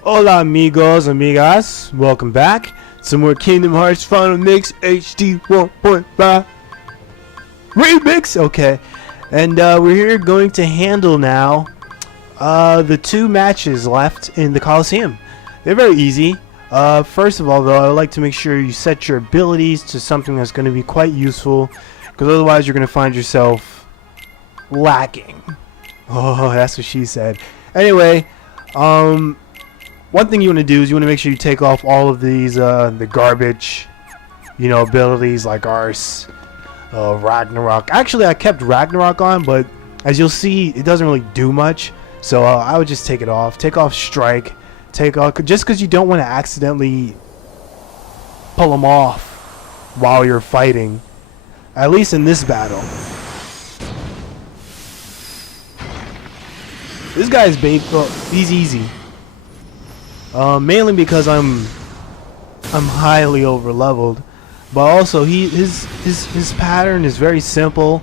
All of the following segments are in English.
Hola amigos, amigas, welcome back. Some more Kingdom Hearts Final Mix HD 1.5 ReMIX. Okay, and we're here going to handle now the two matches left in the Coliseum. They're very easy. First of all, though, I would like to make sure you set your abilities to something that's going to be quite useful, because otherwise you're going to find yourself lacking. Oh, that's what she said. Anyway, one thing you want to do is you want to make sure you take off all of these the garbage, abilities like Arse, Ragnarok. Actually, I kept Ragnarok on, but as you'll see, it doesn't really do much. So I would just take it off. Take off Strike. Take off just because you don't want to accidentally pull them off while you're fighting. At least in this battle. This guy's he's easy. Mainly because I'm highly over leveled, but also his pattern is very simple.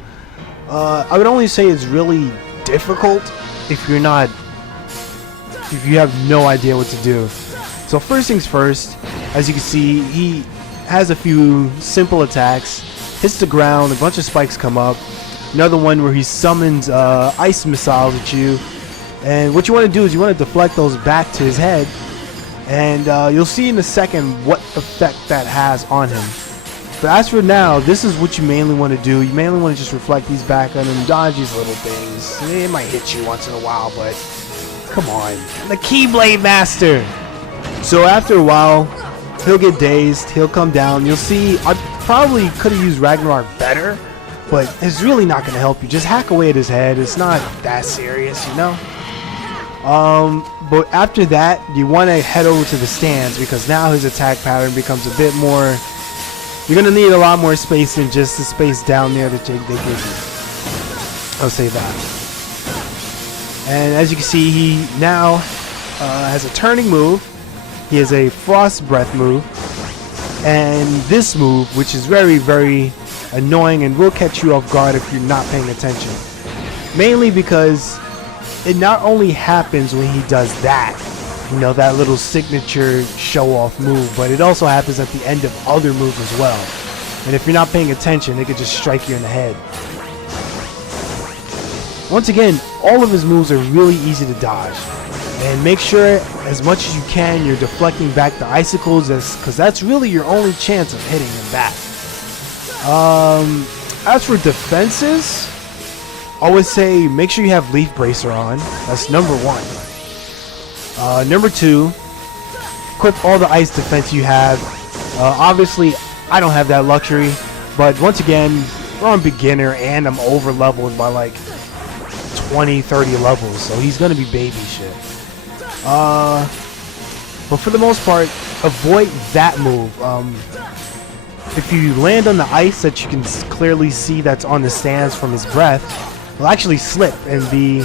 I would only say it's really difficult if you have no idea what to do. So first things first, as you can see, he has a few simple attacks, hits the ground, a bunch of spikes come up, another one where he summons ice missiles at you, and what you want to do is you want to deflect those back to his head. And you'll see in a second what effect that has on him. But as for now, this is what you mainly want to do. You mainly want to just reflect these back on him, dodge these little things. It might hit you once in a while, but come on. The Keyblade Master! So after a while, he'll get dazed, he'll come down. You'll see, I probably could have used Ragnarok better, but it's really not going to help you. Just hack away at his head. It's not that serious, But after that, you want to head over to the stands, because now his attack pattern becomes a bit more. You're going to need a lot more space than just the space down there that they give you. I'll say that. And as you can see, he now has a turning move. He has a frost breath move. And this move, which is very, very annoying and will catch you off guard if you're not paying attention. Mainly because it not only happens when he does that, that little signature show-off move, but it also happens at the end of other moves as well. And if you're not paying attention, it could just strike you in the head. Once again, all of his moves are really easy to dodge. And make sure, as much as you can, you're deflecting back the icicles, because that's really your only chance of hitting him back. As for defenses, I would say make sure you have Leaf Bracer on. That's number one. Number two, equip all the ice defense you have. Obviously, I don't have that luxury, but once again, we're on beginner and I'm over leveled by like 20, 30 levels, so he's gonna be baby shit. But for the most part, avoid that move. If you land on the ice that you can clearly see that's on the stands from his breath, will actually slip and be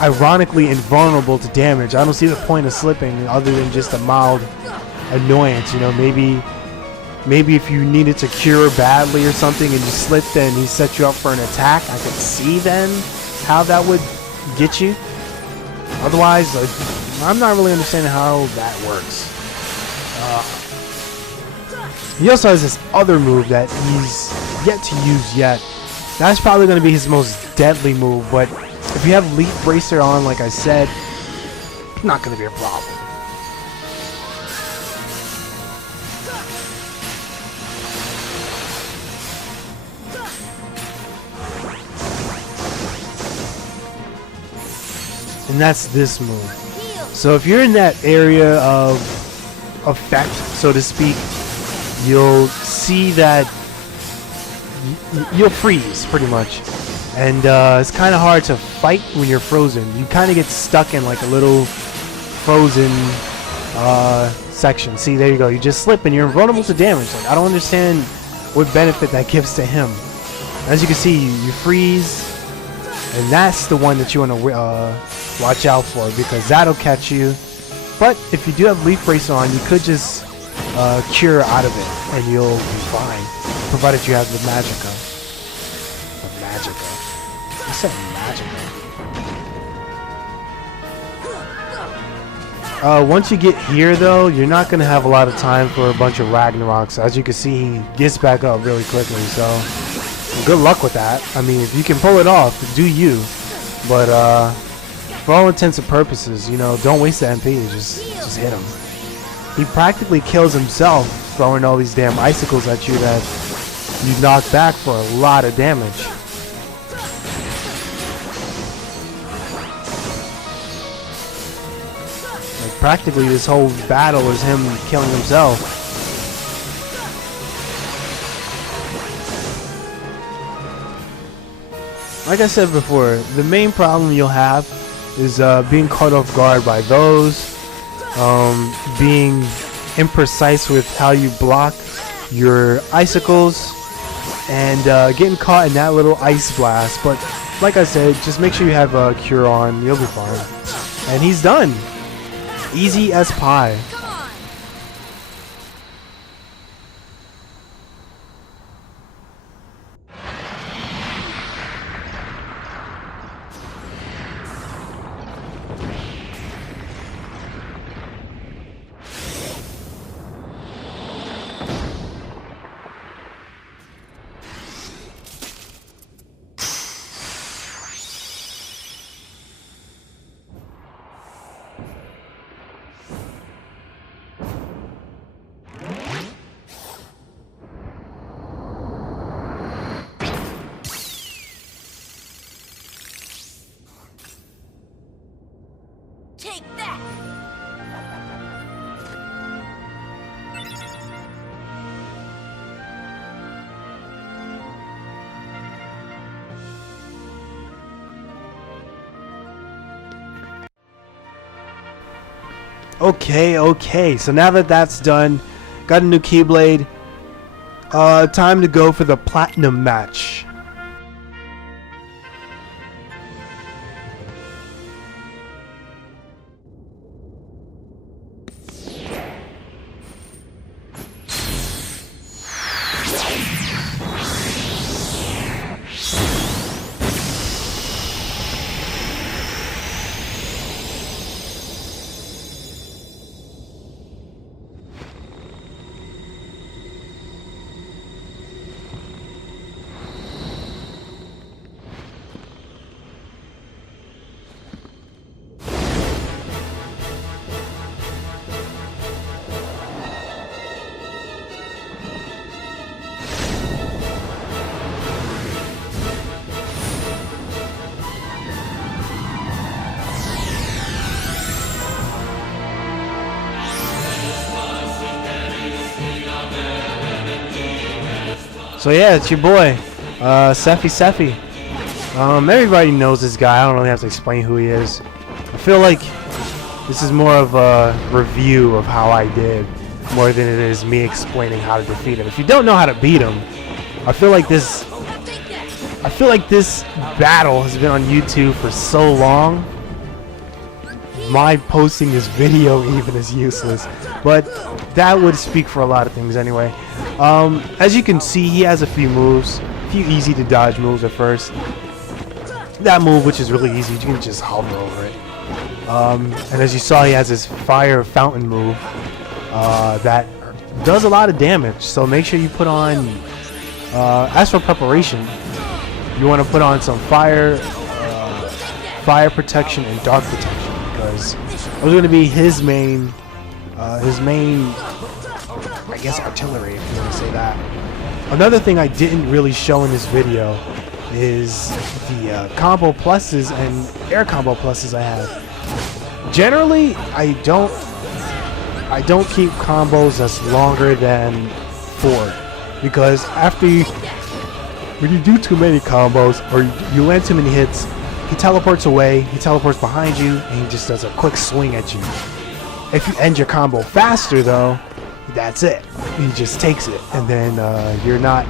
ironically invulnerable to damage. I don't see the point of slipping other than just a mild annoyance. Maybe if you needed to cure badly or something and you slipped and he set you up for an attack, I could see then how that would get you. Otherwise, I'm not really understanding how that works. He also has this other move that he's yet to use yet. That's probably going to be his most deadly move, but if you have Leaf Bracer on, like I said, not going to be a problem. And that's this move. So if you're in that area of effect, so to speak, you'll see that you'll freeze pretty much, and it's kind of hard to fight when you're frozen. You kind of get stuck in like a little frozen section. See, there you go. You just slip and you're vulnerable to damage. Like, I don't understand what benefit that gives to him. As you can see, you freeze, and that's the one that you want to watch out for, because that'll catch you. But if you do have Leaf Bracer on, you could just cure out of it and you'll be fine, provided you have the Magica. I said Magica. Once you get here, though, you're not going to have a lot of time for a bunch of Ragnaroks. As you can see, he gets back up really quickly, so good luck with that. I mean, if you can pull it off, do you. But for all intents and purposes, you know, don't waste the MP. Just hit him. He practically kills himself throwing all these damn icicles at you that you knock back for a lot of damage. Practically this whole battle is him killing himself. Like I said before, the main problem you'll have is being caught off guard by those, being imprecise with how you block your icicles, and getting caught in that little ice blast. But like I said, just make sure you have a cure on, you'll be fine. And he's done. Easy as pie. Take that! Okay, so now that that's done, got a new Keyblade, time to go for the Platinum match. So yeah, it's your boy, Sephi. Everybody knows this guy. I don't really have to explain who he is. I feel like this is more of a review of how I did, more than it is me explaining how to defeat him. If you don't know how to beat him, I feel like this battle has been on YouTube for so long. My posting this video even is useless, but that would speak for a lot of things anyway. As you can see, he has a few moves, a few easy to dodge moves at first. That move, which is really easy, you can just hover over it. And as you saw, he has his fire fountain move that does a lot of damage, so make sure you put on, as for preparation, you want to put on some fire protection and dark protection, because those are going to be his main, I guess, artillery, if you want to say that. Another thing I didn't really show in this video is the combo pluses and air combo pluses I have. Generally, I don't keep combos that's longer than 4, because when you do too many combos or you land too many hits, he teleports away, he teleports behind you, and he just does a quick swing at you. If you end your combo faster, though, that's it. He just takes it, and then you're not,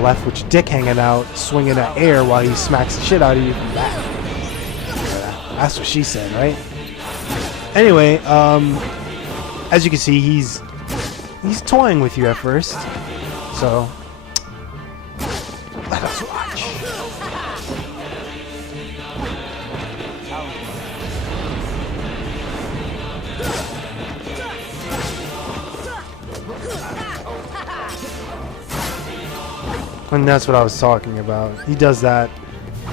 left with your dick hanging out, swinging that air while he smacks the shit out of you from back. That's what she said, right? Anyway, as you can see, he's toying with you at first, so let us watch. And that's what I was talking about. He does that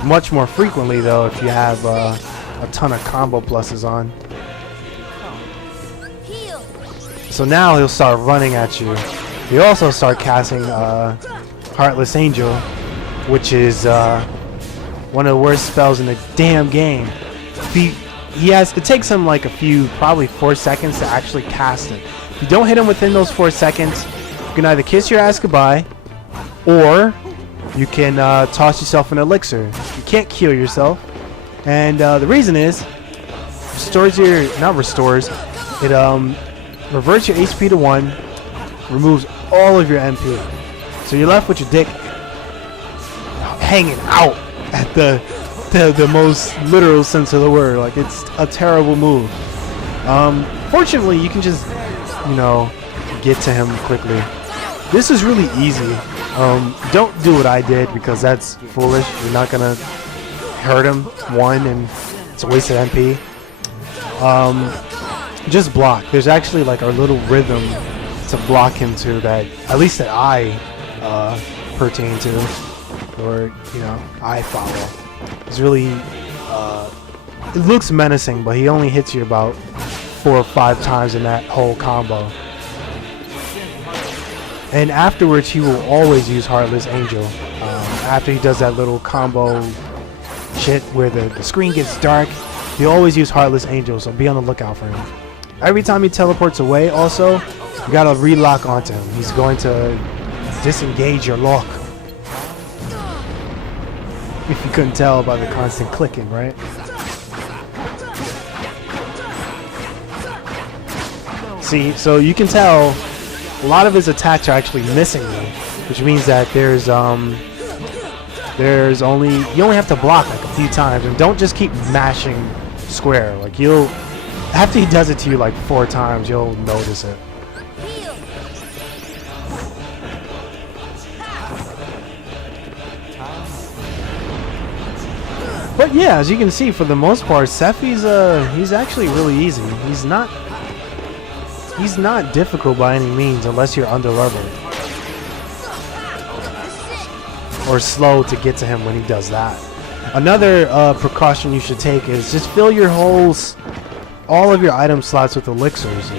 much more frequently, though, if you have a ton of combo pluses on. So now he'll start running at you. He'll also start casting Heartless Angel, which is one of the worst spells in the damn game. It takes him like probably 4 seconds to actually cast it. If you don't hit him within those 4 seconds, you can either kiss your ass goodbye, or you can toss yourself an elixir. You can't kill yourself, and the reason is, it reverts your HP to 1, removes all of your MP, so you're left with your dick hanging out at the most literal sense of the word. Like, it's a terrible move. Fortunately, you can just, get to him quickly. This is really easy. Don't do what I did, because that's foolish. You're not gonna hurt him, and it's a waste of MP. Just block. There's actually like a little rhythm to block him to that, at least that I pertain to, or I follow. It's really it looks menacing, but he only hits you about 4 or 5 times in that whole combo. And afterwards, he will always use Heartless Angel. After he does that little combo shit where the screen gets dark, he'll always use Heartless Angel, so be on the lookout for him. Every time he teleports away, also, you gotta relock onto him. He's going to disengage your lock. If you couldn't tell by the constant clicking, right? See, so you can tell a lot of his attacks are actually missing me, which means that you only have to block like a few times, and don't just keep mashing square. Like, after he does it to you like 4 times, you'll notice it. But yeah, as you can see, for the most part, he's actually really easy. He's not difficult by any means, unless you're under leveled or slow to get to him when he does that. Another precaution you should take is just fill your all of your item slots with elixirs.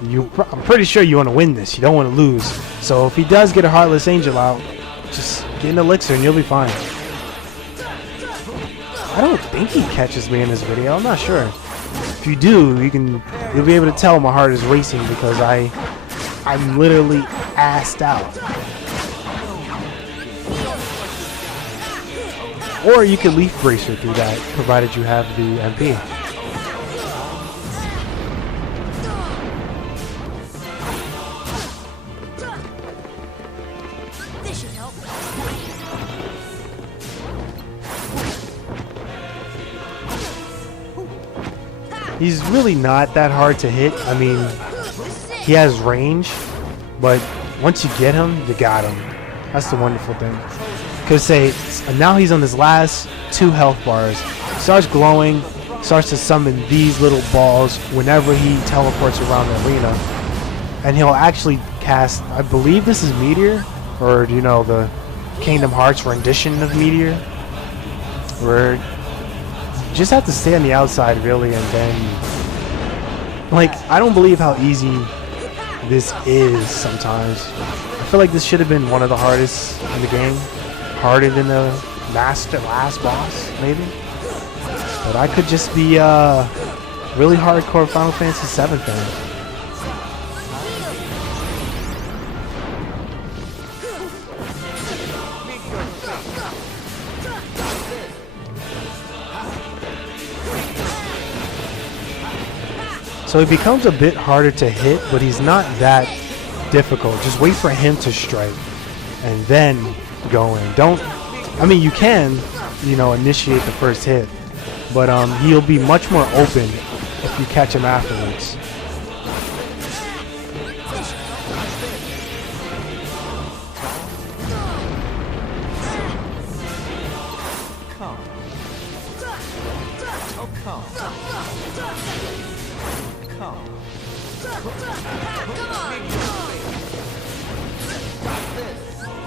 I'm pretty sure you want to win this. You don't want to lose. So if he does get a Heartless Angel out, just get an elixir and you'll be fine. I don't think he catches me in this video. I'm not sure. If you do, you'll be able to tell my heart is racing, because I'm literally assed out. Or you can Leaf Bracer through that, provided you have the MP. This should help. He's really not that hard to hit. I mean, he has range, but once you get him, you got him. That's the wonderful thing. Because now he's on his last 2 health bars. Starts glowing, starts to summon these little balls whenever he teleports around the arena. And he'll actually cast, I believe this is Meteor, or the Kingdom Hearts rendition of Meteor, where you just have to stay on the outside, really, and then, I don't believe how easy this is sometimes. I feel like this should have been one of the hardest in the game. Harder than the last boss, maybe. But I could just be a really hardcore Final Fantasy VII fan. So it becomes a bit harder to hit, but he's not that difficult. Just wait for him to strike, and then go in. You can, initiate the first hit, but he'll be much more open if you catch him afterwards.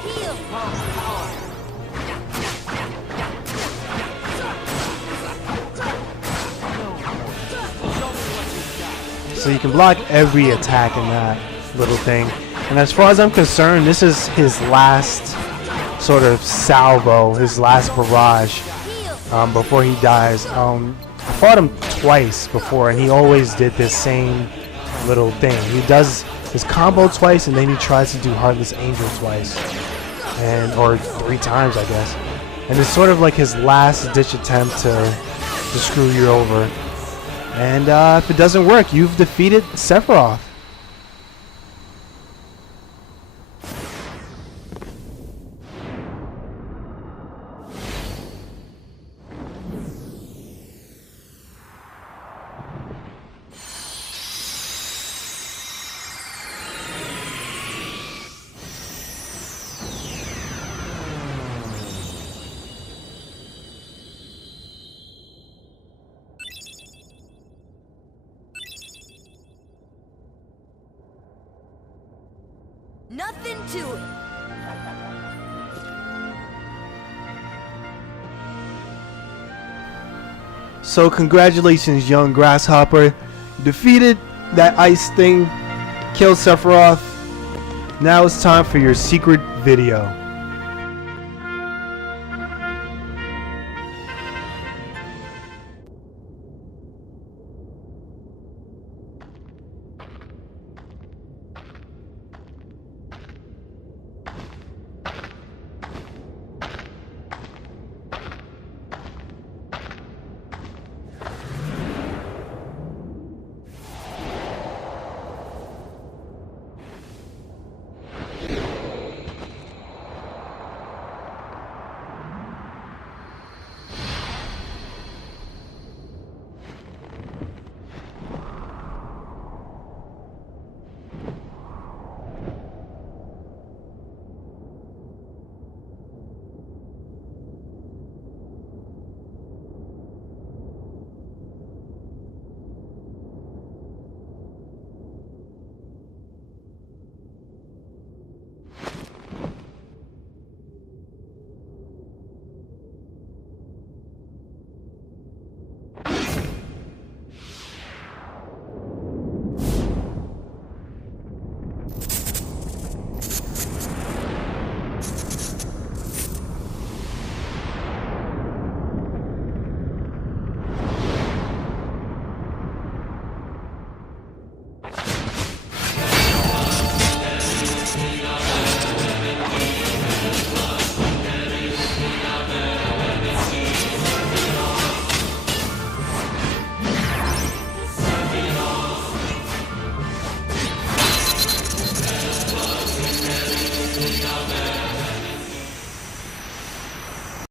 Heal. So you can block every attack in that little thing. And as far as I'm concerned, this is his last sort of salvo, his last barrage before he dies. I fought him twice before, and he always did this same little thing. He does his combo twice, and then he tries to do Heartless Angel twice, or 3 times, I guess. And it's sort of like his last ditch attempt to screw you over. And if it doesn't work, you've defeated Sephiroth. Nothing to it. So congratulations, young Grasshopper. You defeated that ice thing, killed Sephiroth. Now it's time for your secret video.